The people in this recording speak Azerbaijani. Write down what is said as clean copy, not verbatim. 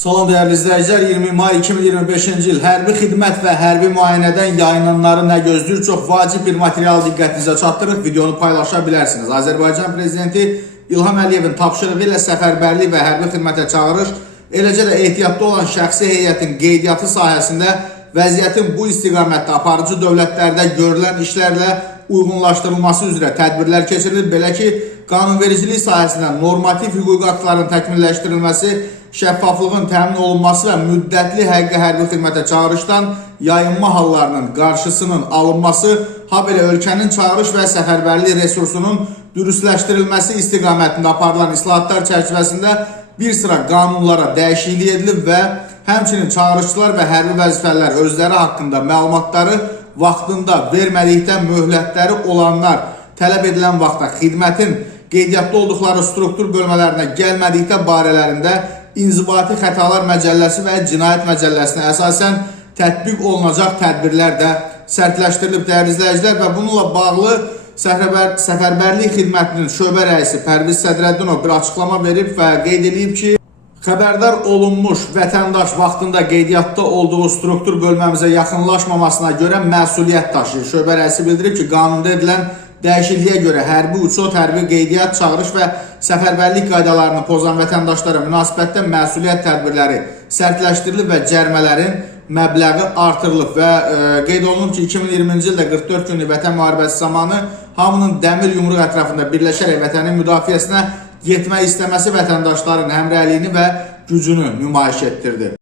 Salam dəyərli izləyicilər, 20 may 2025-ci il hərbi xidmət və hərbi müayinədən yayınanları nə gözləyir? Çox vacib bir material diqqətinizə çatdırıq, videonu paylaşa bilərsiniz. Azərbaycan Prezidenti İlham Əliyevin tapşırığı ilə səfərbərlik və hərbi xidmətə çağırış, eləcə də ehtiyatda olan şəxsi heyətin qeydiyyatı sahəsində vəziyyətin bu istiqamətdə aparıcı dövlətlərdə görülən işlərlə uyğunlaşdırılması üzrə tədbirlər keçirilir. Belə ki, qanunvericilik sahəsində normativ hüquqi aktların təkmilləşdirilməsi, şəffaflığın təmin olunması və müddətli həqiqi hərbi xidmətə çağırışdan yayınma hallarının qarşısının alınması, habelə ölkənin çağırış və səfərbərlik resursunun dürüstləşdirilməsi istiqamətində aparılan islahatlar çərçivəsində bir sıra qanunlara dəyişiklik edilib və həmçinin çağırışçılar və hərbi vəzifəlilər özləri haqqında məlumatları vaxtında vermədikdə möhlətləri olanlar tələb edilən vaxtda xidmətin qeydiyyatda olduqları struktur bölmələrinə gəlmədikdə barələrində İnzibati Xətalar Məcəlləsi və Cinayət Məcəlləsinə əsasən tətbiq olunacaq tədbirlər də sərtləşdirilib dəyərli izləyicilər və bununla bağlı Səfərbərlik Xidmətinin şöbə rəisi Pərviz Sədrəddinov bir açıqlama verib və qeyd edib ki, xəbərdar olunmuş vətəndaş vaxtında qeydiyyatda olduğu struktur bölməmizə yaxınlaşmamasına görə məsuliyyət daşıyır. Şöbə rəisi bildirib ki, qanunda edilən dəyişikliyə görə hərbi uçot, hərbi qeydiyyat, çağırış və səfərbərlik qaydalarını pozan vətəndaşlara münasibətdə məsuliyyət tədbirləri sərtləşdirilib və cərimələrin məbləği artırılıb və qeyd olunub ki, 2020-ci ildə 44 günlük vətən müharibəsi zamanı hamının dəmir yumruq ətrafında birləşərək vətənin müdafiəsinə getmək istəməsi vətəndaşların həmrəyliyini və gücünü nümayiş etdirdi.